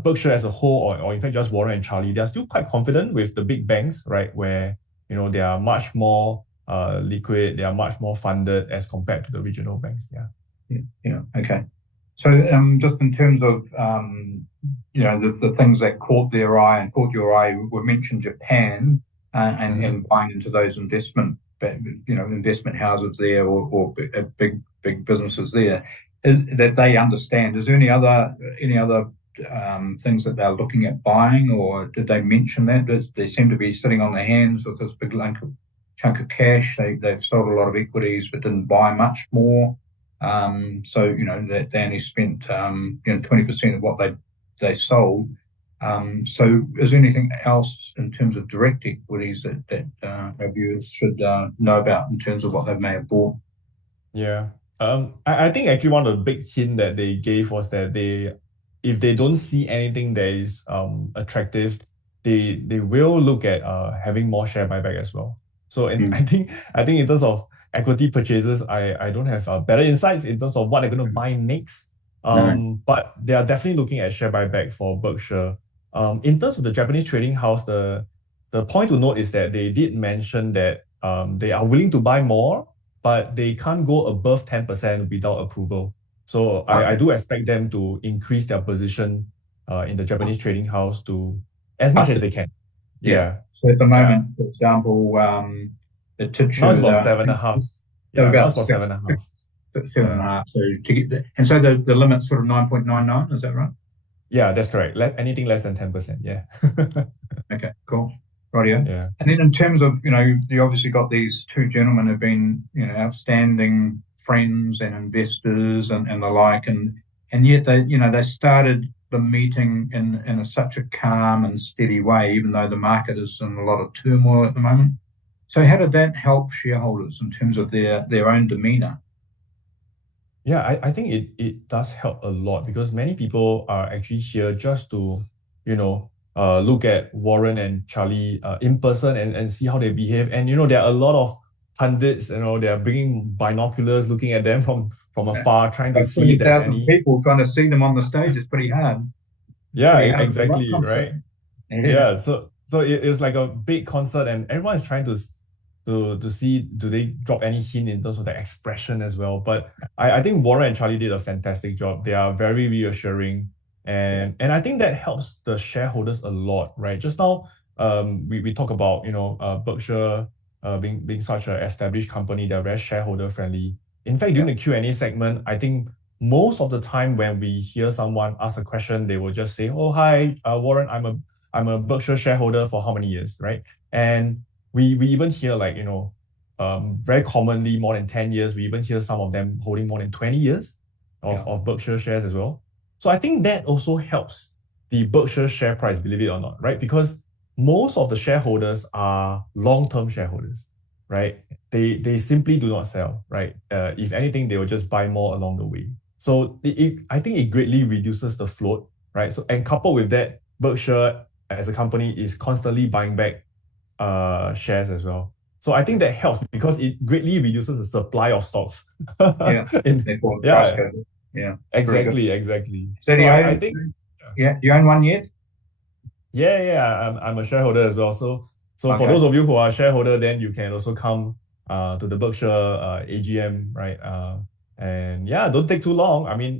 Berkshire as a whole, or in fact just Warren and Charlie, they are still quite confident with the big banks, right? Where they are much more liquid, they are much more funded as compared to the regional banks. Yeah. Okay. So just in terms of the things that caught your eye, we mentioned Japan and buying into those investment houses there, or big businesses there that they understand. Is there any other things that they're looking at buying, or did they mention that? They seem to be sitting on their hands with this big chunk of cash. They've sold a lot of equities but didn't buy much more. So that they only spent 20% of what they sold. So is there anything else in terms of direct equities that our viewers should know about in terms of what they may have bought? Yeah. I think actually one of the big hint that they gave was that if they don't see anything that is attractive, they will look at having more share buyback as well. So I think in terms of equity purchases, I don't have better insights in terms of what they're going to buy next. But they are definitely looking at share buyback for Berkshire. In terms of the Japanese trading house, the point to note is that they did mention that they are willing to buy more, but they can't go above 10% without approval. So I do expect them to increase their position in the Japanese trading house to as much as they can. Yeah. So at the moment, for example, the Titcher, now it's about 7.5. Yeah, now it's about 7.5. 7.5. So and so the limit's sort of 9.99. Is that right? Yeah, that's correct. Anything less than 10%. Yeah. Okay, cool. Rightio. Yeah. And then in terms of, you obviously got these two gentlemen who've been, outstanding friends and investors and the like, and yet they started the meeting in such a calm and steady way, even though the market is in a lot of turmoil at the moment. So how did that help shareholders in terms of their own demeanor? Yeah, I think it does help a lot, because many people are actually here just to, look at Warren and Charlie in person and see how they behave. And there are a lot of pundits, they are bringing binoculars, looking at them from afar, trying to see if there's 20,000 people trying to see them on the stage is pretty hard. Yeah, pretty hard exactly, right? Yeah, so it was like a big concert, and everyone is trying to see, do they drop any hint in terms of the expression as well. But I think Warren and Charlie did a fantastic job. They are very reassuring, and I think that helps the shareholders a lot, right? Just now, we talk about Berkshire being such an established company. They're very shareholder friendly. In fact, during the Q&A segment, I think most of the time when we hear someone ask a question, they will just say, "Oh, hi, Warren, I'm a Berkshire shareholder for how many years," right? And we even hear very commonly more than 10 years. We even hear some of them holding more than 20 years of Berkshire shares as well. So I think that also helps the Berkshire share price, believe it or not, right? Because most of the shareholders are long-term shareholders, right? They simply do not sell, right? If anything, they will just buy more along the way. So I think it greatly reduces the float, right? So, and coupled with that, Berkshire as a company is constantly buying back shares as well. So I think that helps because it greatly reduces the supply of stocks. Therefore price goes up. Exactly. So I think you own one yet? I'm a shareholder as well. So for Okay. those of you who are shareholder, then you can also come to the Berkshire AGM, right? And yeah, don't take too long. I mean,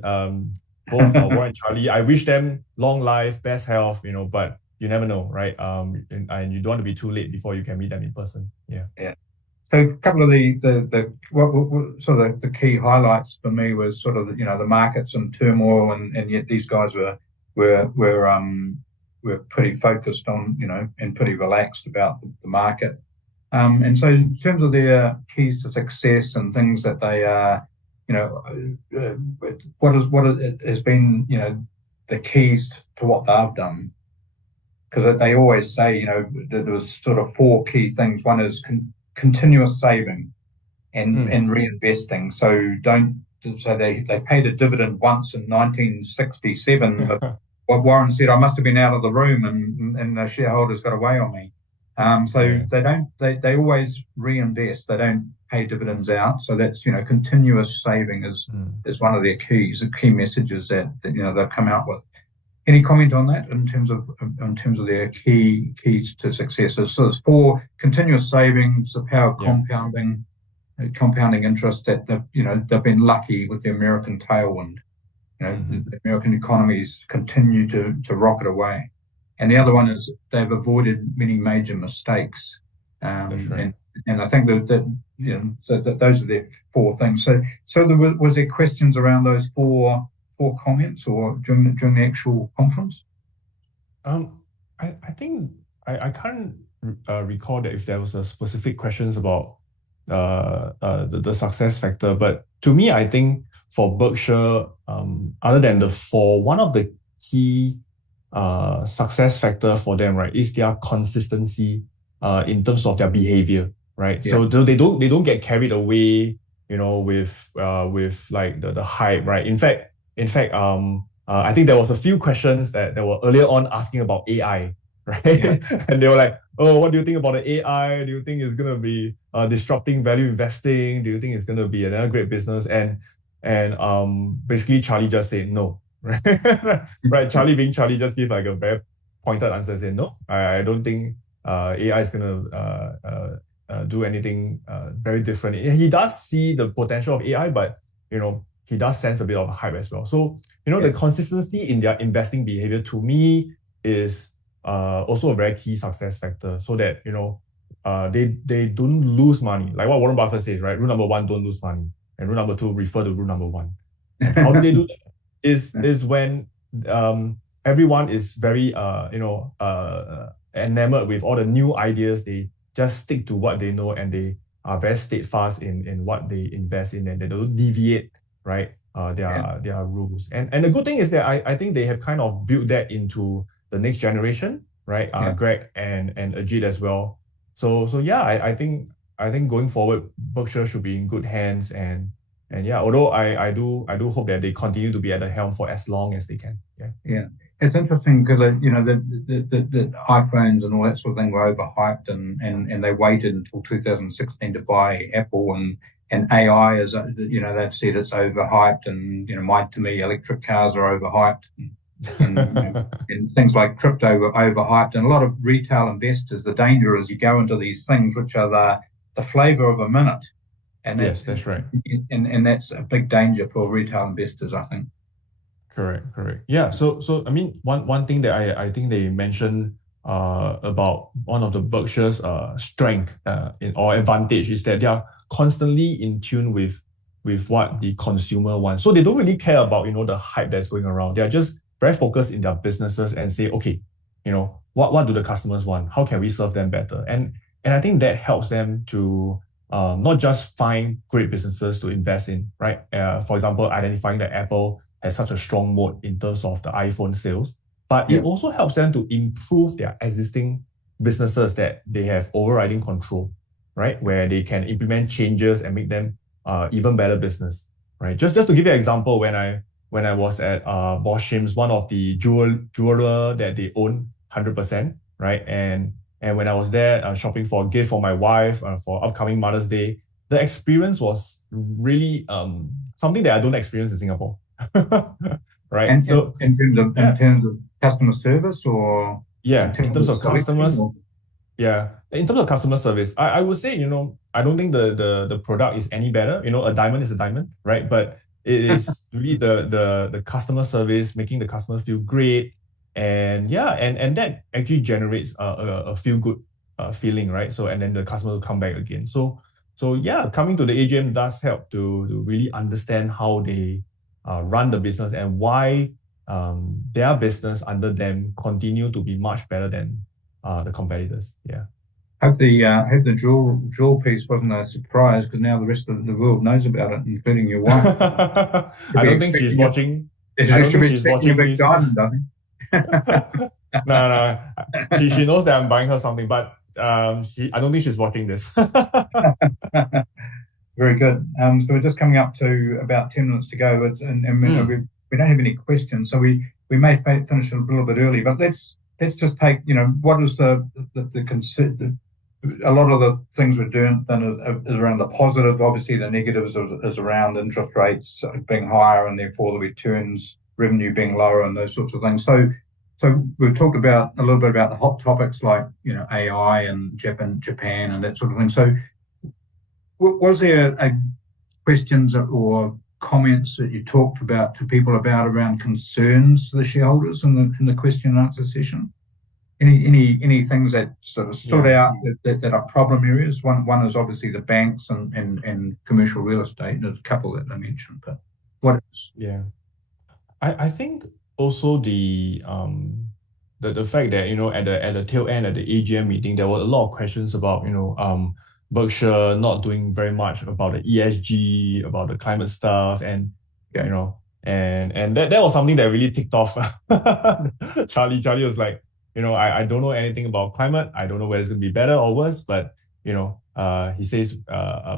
both Warren and Charlie, I wish them long life, best health, but you never know, right? And you don't want to be too late before you can meet them in person. Yeah. Yeah. So a couple of what sort of the key highlights for me was sort of the markets in turmoil, and yet these guys were were um were pretty focused on and pretty relaxed about the market. And so in terms of their keys to success and things that they are, what it has been, the keys to what they've done, because they always say, that there was sort of four key things. One is continuous saving and reinvesting. So they paid a dividend once in 1967. But what Warren said, I must have been out of the room, and the shareholders got away on me. So Yeah. they always reinvest. They don't pay dividends out. So that's continuous saving is one of their keys, the key messages that they've come out with. Any comment on that in terms of their keys to successes? So there's four: continuous savings, the power of compounding interest, that they've been lucky with the American tailwind. The American economies continue to rocket away. And the other one is they've avoided many major mistakes. That's right. And I think so that those are their four things. So was there questions around those four comments or during the actual conference? I think I can't recall that if there was a specific questions about the success factor, but to me, I think for Berkshire, other than the four, one of the key success factor for them, right, is their consistency in terms of their behavior, right? Yeah. So they don't get carried away, with like the hype, right? In fact, I think there was a few questions that were earlier on asking about AI, right? Yeah. And they were like, "Oh, what do you think about the AI? Do you think it's gonna be disrupting value investing? Do you think it's gonna be another great business?" And basically Charlie just said no, right? Right. Charlie being Charlie just gave like a very pointed answer, saying no, I don't think AI is gonna do anything very different. He does see the potential of AI, but he does sense a bit of hype as well. So, the consistency in their investing behavior to me is also a very key success factor, so that, they don't lose money. Like what Warren Buffett says, right? Rule number one, don't lose money. And rule number two, refer to rule number one. And how do they do that? Is when everyone is very enamored with all the new ideas. They just stick to what they know, and they are very steadfast in what they invest in, and they don't deviate, right? Their rules. And the good thing is that I think they have kind of built that into the next generation, right? Greg and Ajit as well. So yeah, I think going forward, Berkshire should be in good hands, and yeah, although I do hope that they continue to be at the helm for as long as they can. Yeah. It's interesting because the iPhones and all that sort of thing were overhyped, and they waited until 2016 to buy Apple, and AI is they've said it's overhyped, and to me electric cars are overhyped, and things like crypto were overhyped, and a lot of retail investors. The danger is you go into these things which are the flavor of a minute, and yes, that's right, and that's a big danger for retail investors, I think. Correct. Yeah. So I mean, one thing that I think they mentioned about one of the Berkshire's strength or advantage is that they are constantly in tune with what the consumer wants. So they don't really care about the hype that's going around. They are just very focused in their businesses and say, okay, what do the customers want? How can we serve them better? And I think that helps them to not just find great businesses to invest in, right? For example, identifying that Apple has such a strong moat in terms of the iPhone sales, but it also helps them to improve their existing businesses that they have overriding control, right? Where they can implement changes and make them even better business, right? Just to give you an example, when I was at Boschim's, one of the jeweler that they own 100%, right? And when I was there shopping for a gift for my wife for upcoming Mother's Day, the experience was really something that I don't experience in Singapore. Right. And so in terms of customer service, or in Yeah, in terms terms of of selection? customers, Or? yeah, in terms of customer service, I would say, I don't think the product is any better. A diamond is a diamond, right? But it is really the customer service, making the customer feel great, and yeah, and that actually generates a feel good feeling, right? So and then the customer will come back again. So yeah, coming to the AGM does help to really understand how they run the business and why their business under them continue to be much better than the competitors. Yeah. Hope the jewel piece wasn't a surprise because now the rest of the world knows about it, including your wife. Should I be don't think she's expecting it. watching. I They don't should think be she's expecting a watching big this. diamond, I think. No, no. She knows that I'm buying her something, but I don't think she's watching this. Very good. So we're just coming up to about 10 minutes to go, and we don't have any questions, so we may finish a little bit early. But let's just take, what is the concern? A lot of the things we're doing then is around the positive. Obviously, the negatives is around interest rates being higher and therefore the returns revenue being lower and those sorts of things. So we've talked about a little bit about the hot topics like AI and Japan and that sort of thing. So was there questions or comments that you talked about to people about around concerns to the shareholders in the question and answer session? Any things that sort of stood out that are problem areas? One is obviously the banks and commercial real estate. There's a couple that they mentioned, but what else? Yeah. I think also the fact that at the tail end at the AGM meeting there were a lot of questions about Berkshire not doing very much about the ESG, about the climate stuff, and Yeah. and that was something that really ticked off Charlie was like, I don't know anything about climate. I don't know whether it's going to be better or worse, but he says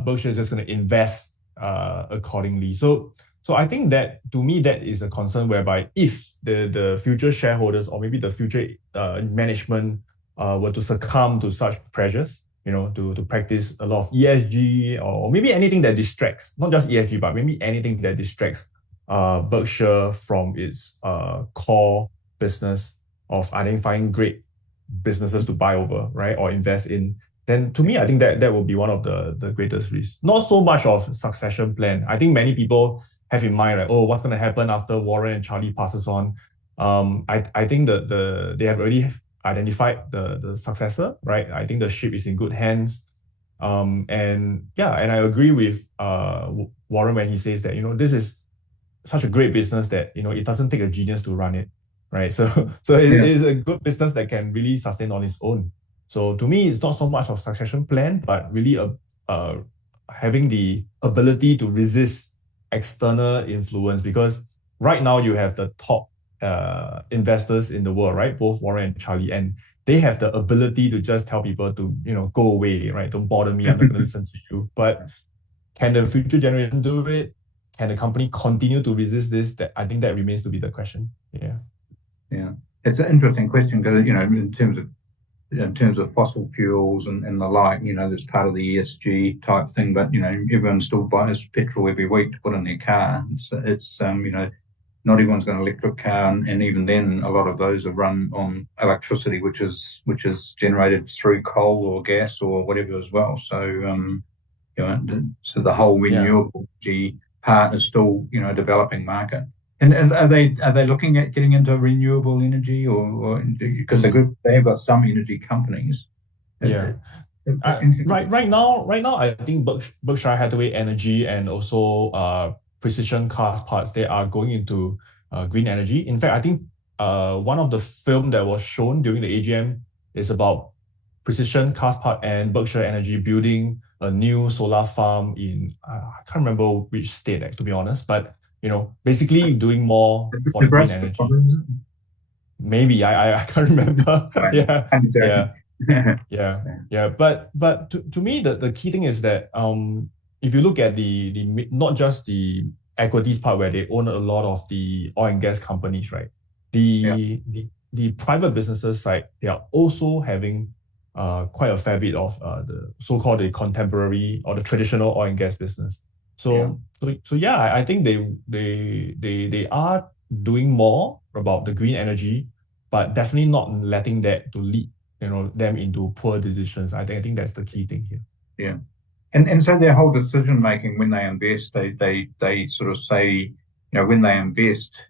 Berkshire is just going to invest accordingly. So I think that, to me, that is a concern whereby if the future shareholders or maybe the future management were to succumb to such pressures, to practice a lot of ESG or maybe anything that distracts, not just ESG, but maybe anything that distracts Berkshire from its core business of identifying great businesses to buy over, right, or invest in, then to me, I think that will be one of the greatest risks. Not so much of succession plan. I think many people have in mind, like, oh, what's going to happen after Warren and Charlie passes on? I think they have already identified the successor, right? I think the ship is in good hands. And I agree with Warren when he says that, this is such a great business that, it doesn't take a genius to run it, right? So it is a good business that can really sustain on its own. So to me, it's not so much of succession plan, but really having the ability to resist external influence, because right now you have the top investors in the world, right? Both Warren and Charlie, and they have the ability to just tell people to, go away, right? Don't bother me. I'm not going to listen to you. But can the future generation do it? Can the company continue to resist this? I think that remains to be the question. Yeah. Yeah. It's an interesting question because, in terms of fossil fuels and the like, that's part of the ESG type thing, but, everyone still buys petrol every week to put in their car. It's not everyone's got an electric car, and even then, a lot of those are run on electricity, which is generated through coal or gas or whatever as well. So, so the whole renewable energy part is still, a developing market. And are they looking at getting into renewable energy or because they have got some energy companies? Yeah. Right now, I think Berkshire Hathaway Energy and also Precision Cars Parts, they are going into green energy. In fact, I think one of the film that was shown during the AGM is about Precision Cars Part and Berkshire Energy building a new solar farm in I can't remember which state, to be honest, but basically doing more for the green energy. Maybe I can't remember. Yeah. But to me, the key thing is that if you look at the not just the equities part where they own a lot of the oil and gas companies, right? The private businesses side, they are also having quite a fair bit of the so-called the contemporary or the traditional oil and gas business. I think they are doing more about the green energy, but definitely not letting that to lead them into poor decisions. I think that's the key thing here. Yeah. And so their whole decision making when they invest, they sort of say, when they invest,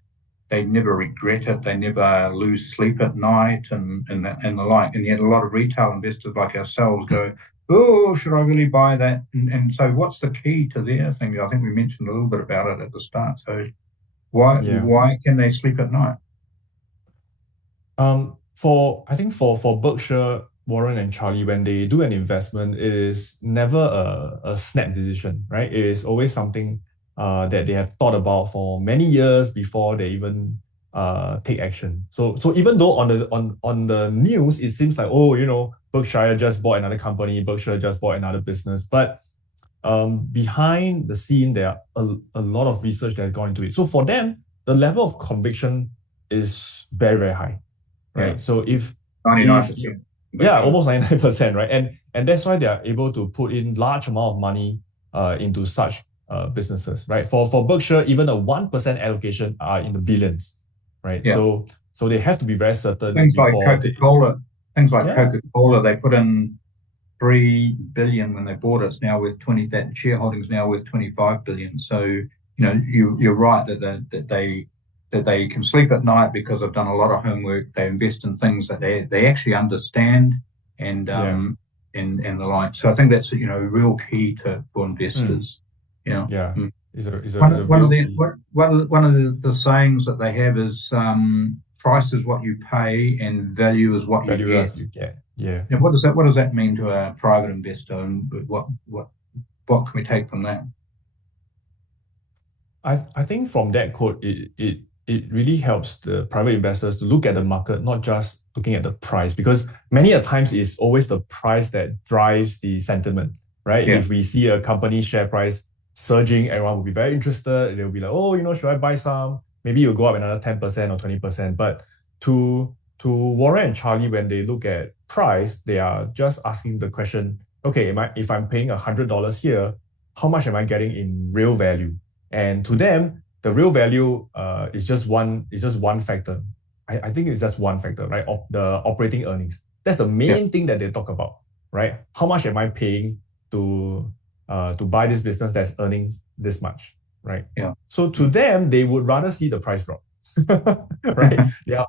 they never regret it, they never lose sleep at night and the like. And yet a lot of retail investors like ourselves go, oh, should I really buy that? And so what's the key to their thing? I think we mentioned a little bit about it at the start. So why can they sleep at night? I think for Berkshire, Warren and Charlie, when they do an investment, it is never a snap decision, right? It is always something that they have thought about for many years before they even take action. So even though on the news it seems like, Berkshire just bought another company, Berkshire just bought another business, but behind the scene there are a lot of research that has gone into it. So for them, the level of conviction is very, very high. Right. Yeah. So if 99%. almost 99%, right? And that's why they are able to put in large amount of money into such businesses, right? For Berkshire, even a 1% allocation are in the billions, right? Yeah. So they have to be very certain. Things like Coca-Cola, they put in 3 billion when they bought it. It's now worth 20. That shareholding is now worth 25 billion. So you're right that they can sleep at night because they've done a lot of homework. They invest in things that they actually understand and the like. So I think that's a real key for investors. Is one of the sayings that they have is price is what you pay and value is what you get. Yeah. Now, what does that mean to a private investor, and what can we take from that? I think from that quote, it really helps the private investors to look at the market, not just looking at the price, because many a times it's always the price that drives the sentiment, right? Yeah. If we see a company share price surging, everyone will be very interested. They'll be like, should I buy some? Maybe you'll go up another 10% or 20%. But to Warren and Charlie, when they look at price, they are just asking the question, okay, if I'm paying $100 here, how much am I getting in real value? And to them, the real value is just one factor. I think it's just one factor, right? The operating earnings. That's the main thing that they talk about, right? How much am I paying to buy this business that's earning this much, right? Yeah. So to them, they would rather see the price drop, right? They are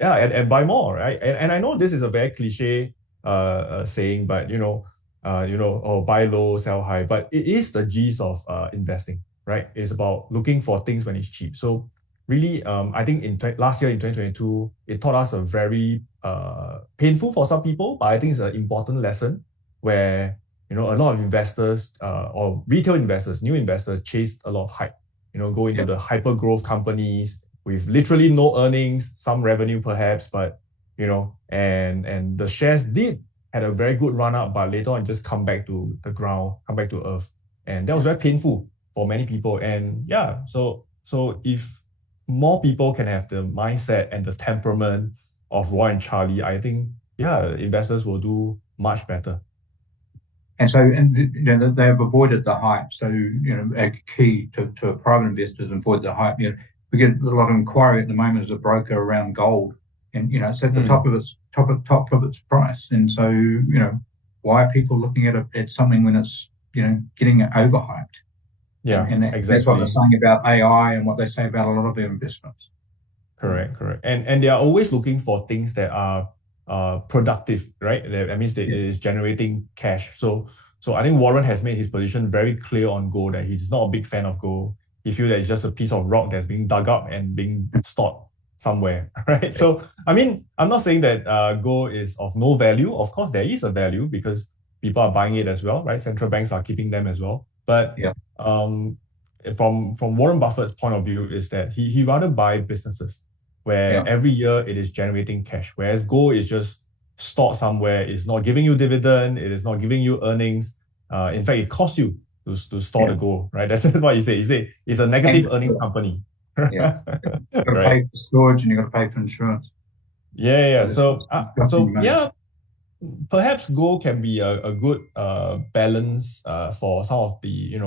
and buy more, right? And I know this is a very cliche saying, but buy low, sell high, but it is the gist of investing, right? It's about looking for things when it's cheap. So really, I think last year in 2022, it taught us a very painful for some people, but I think it's an important lesson where a lot of investors or retail investors, new investors, chased a lot of hype. Go into the hyper growth companies with literally no earnings, some revenue perhaps, but and the shares had a very good run up, but later on just come back to the ground, come back to earth, and that was very painful for many people. And so if more people can have the mindset and the temperament of Warren and Charlie, I think investors will do much better. And so, they have avoided the hype. So, a key to private investors avoid the hype. We get a lot of inquiry at the moment as a broker around gold, and it's at the top of its price. And so, why are people looking at something when it's getting overhyped? Yeah, exactly. That's what they're saying about AI and what they say about a lot of their investments. Correct. And they are always looking for things that are productive, right? That means that it is generating cash. So I think Warren has made his position very clear on gold, that he's not a big fan of gold. He feels that it's just a piece of rock that's being dug up and being stored somewhere, right? So, I mean, I'm not saying that gold is of no value. Of course, there is a value because people are buying it as well, right? Central banks are keeping them as well. But from Warren Buffett's point of view is that he rather buy businesses where every year it is generating cash, whereas gold is just stored somewhere. It's not giving you dividend. It is not giving you earnings. In fact, it costs you to store the gold, right? That's what he said. He said it's a negative earnings company. You've got to pay for storage and you've got to pay for insurance. So perhaps gold can be a good balance for some of the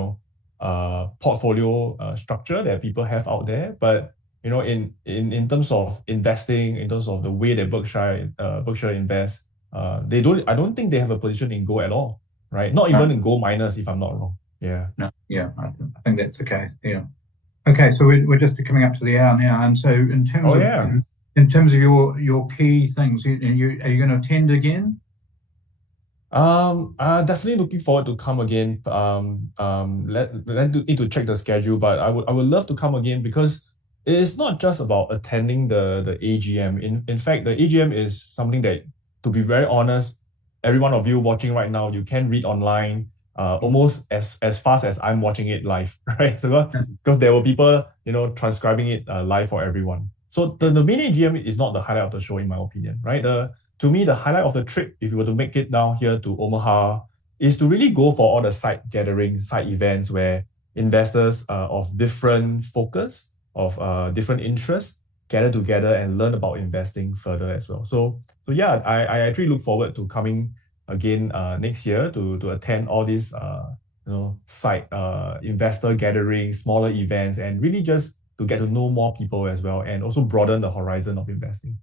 portfolio structure that people have out there. But in terms of investing, in terms of the way that Berkshire invests, I don't think they have a position in gold at all, right? Not even in gold miners, if I'm not wrong. Yeah. No, yeah, I think that's okay. Yeah. Okay, so we're just coming up to the hour now, and so in terms of your key things, are you going to attend again? Definitely looking forward to come again. Need to check the schedule, but I would love to come again because it is not just about attending the AGM. In fact, the AGM is something that, to be very honest, every one of you watching right now, you can read online, almost as fast as I'm watching it live, right? So because there were people, transcribing it live for everyone. So the main AGM is not the highlight of the show, in my opinion, right? To me, the highlight of the trip, if you were to make it down here to Omaha, is to really go for all the side gatherings, side events where investors of different focus, of different interests, gather together and learn about investing further as well. So yeah, I actually look forward to coming again next year to attend all these side investor gatherings, smaller events, and really just to get to know more people as well, and also broaden the horizon of investing.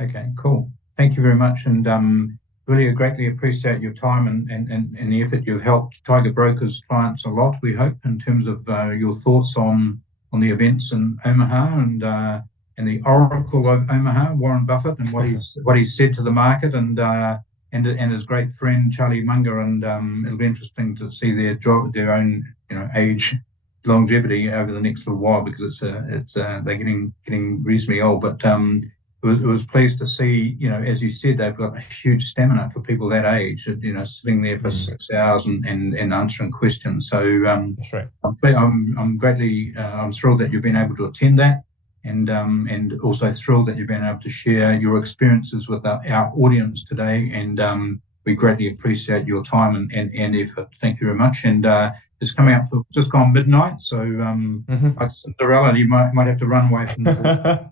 Okay, cool. Thank you very much, and really greatly appreciate your time and the effort. You've helped Tiger Brokers clients a lot, we hope, in terms of your thoughts on the events in Omaha and the Oracle of Omaha, Warren Buffett, and what he's said to the market, and his great friend Charlie Munger, and it'll be interesting to see their own age longevity over the next little while, because they're getting reasonably old, but it was pleased to see, as you said, they've got a huge stamina for people that age, sitting there for 6 hours and answering questions. So that's right. I'm thrilled that you've been able to attend that, and also thrilled that you've been able to share your experiences with our audience today. And we greatly appreciate your time and effort. Thank you very much. And it's coming up for just gone midnight, so like Cinderella, you might have to run away from the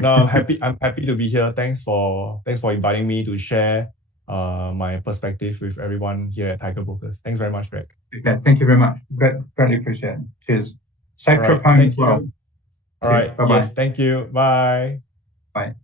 No, I'm happy to be here. Thanks for inviting me to share my perspective with everyone here at Tiger Brokers. Thanks very much, Greg. Okay, thank you very much. Greatly appreciate it. Cheers. Safe trip home as well. All right. Bye-bye. Yes, thank you. Bye. Bye.